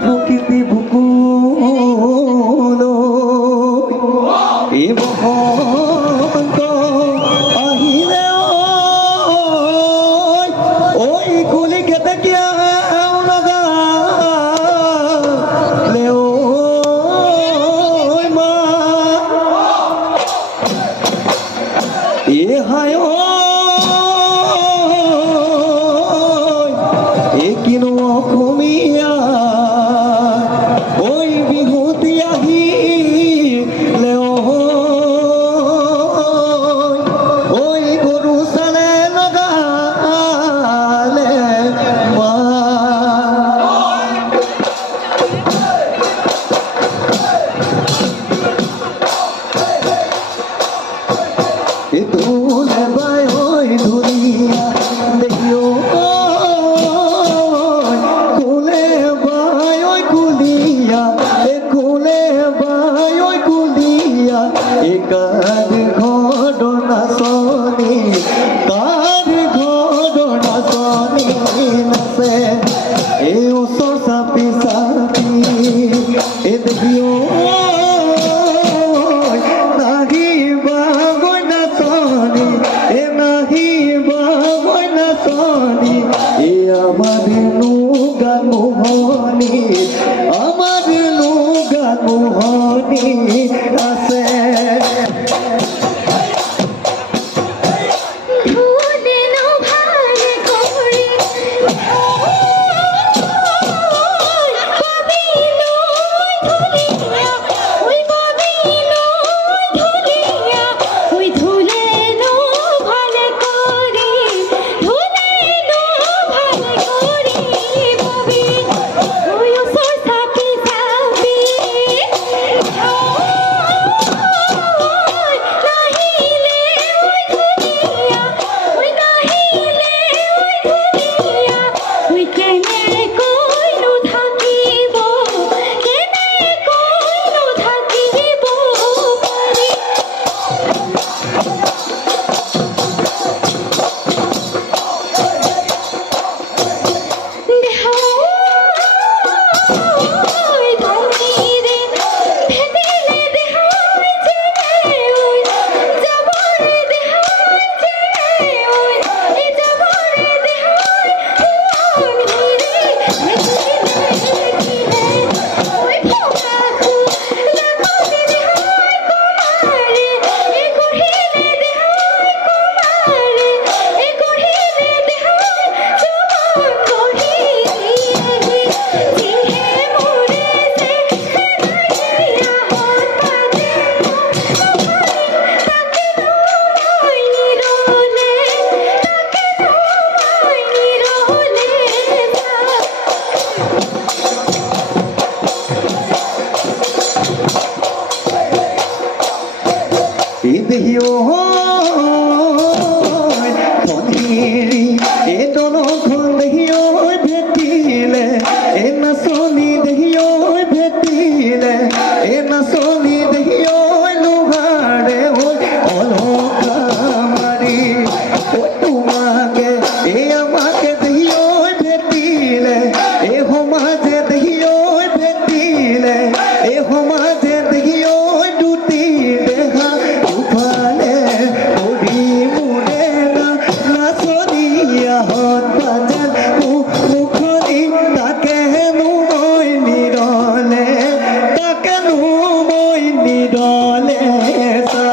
প্রকৃতি বুকুল এই বসন্ত আহিলে ওই কুলি কেতে কিয়া নগালে ওই মা এ হায় এ কিনো অসমীয়া ওই বিহুতি আহিলে ওই গরু চালে লগালে মা তুলে বাই ওই ধুলিয়া দেখিও কুলে বাই ওই কুলিয়া কুলে বাই ওই কুলিয়া কার ঘটনা শনি কার ঘটনা শনি নাচে এই ওচৰ চাপি চাপি এ দেখিও নাহিবা গইনা শনি এ নাহিবা গইনা শনি এ আমার নুগা মোহনী আমার নুগা মোহনী আছে দেহিও ধনগিৰি এই দলখন দেহিও ভেটিলে এই নাচনি দেহিও ভেটিলে এই নাচনি দেহিও লোহাৰে অলকা মাৰি তোমাকে এই আমাকে দেহিও ভেটিলে এই সমাজে দেহিও ভেটিলে এই সমাজে দেহিও দুটি দেহা দুফালে কৰি মোৰে নাচনীয়া হত বাজেন মুখনি তাকেনো মই নিৰলে চা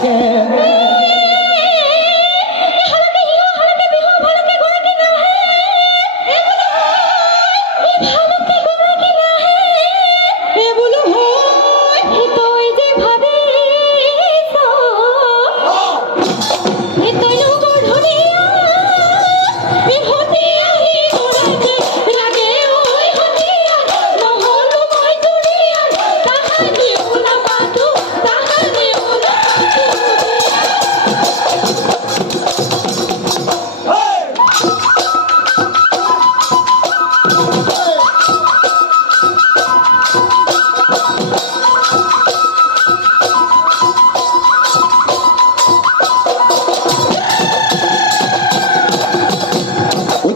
লাগে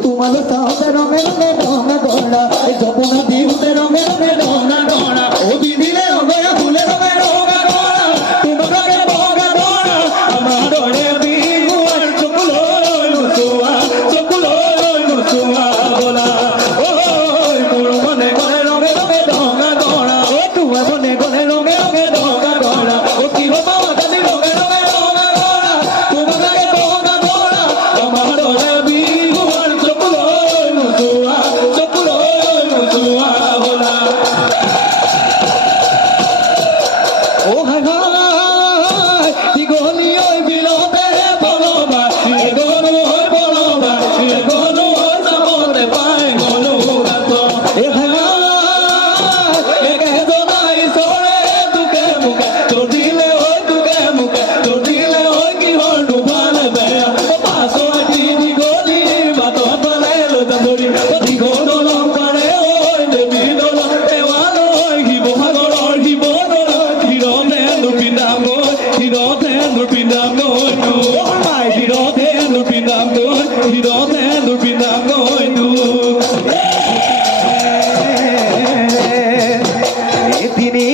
তোমার সাথে রঙে রঙে রঙা গড়া যপনা দিউতে রঙে রঙে রঙা গড়া ও দিদিলে রঙে ফুলে রঙে রঙা গড়া তোমার রঙে রঙা গড়া আমার রঙে বিগুয়ার চকুলো নুসুয়া বলা ও মোর মনে করে রঙে রঙে রঙা গড়া ও তোমার মনে করে রঙে রঙে রঙা গড়া ও কি হবা জানি রঙে রঙে রঙা গড়া তোমার রঙে রঙা গড়া আমার রঙে বিগুয়ার চকুলো নুসুয়া বলা ও হায় হায় দীঘলি ওই বিলতে বলবা গনু ওই বলবা গনু ওই সামনে পায় গনু রাত এ হায় হায় একে জনাই সরে তুকে মুখে তো দিলে ওই তুকে মুখে তো দিলে ওই কি হল ডুবাল বেয়া ও পাশো দিদি গলি বাত পালে লতা ধরি ও দিগল পারে ওই দেবী দল দেওয়ানো হিব ভাগর হিব হিরতে নুপিনাম হিরতে নুপিনাম মাই হিরতে নুপিনাম হিরতে নুপিনাম তিনি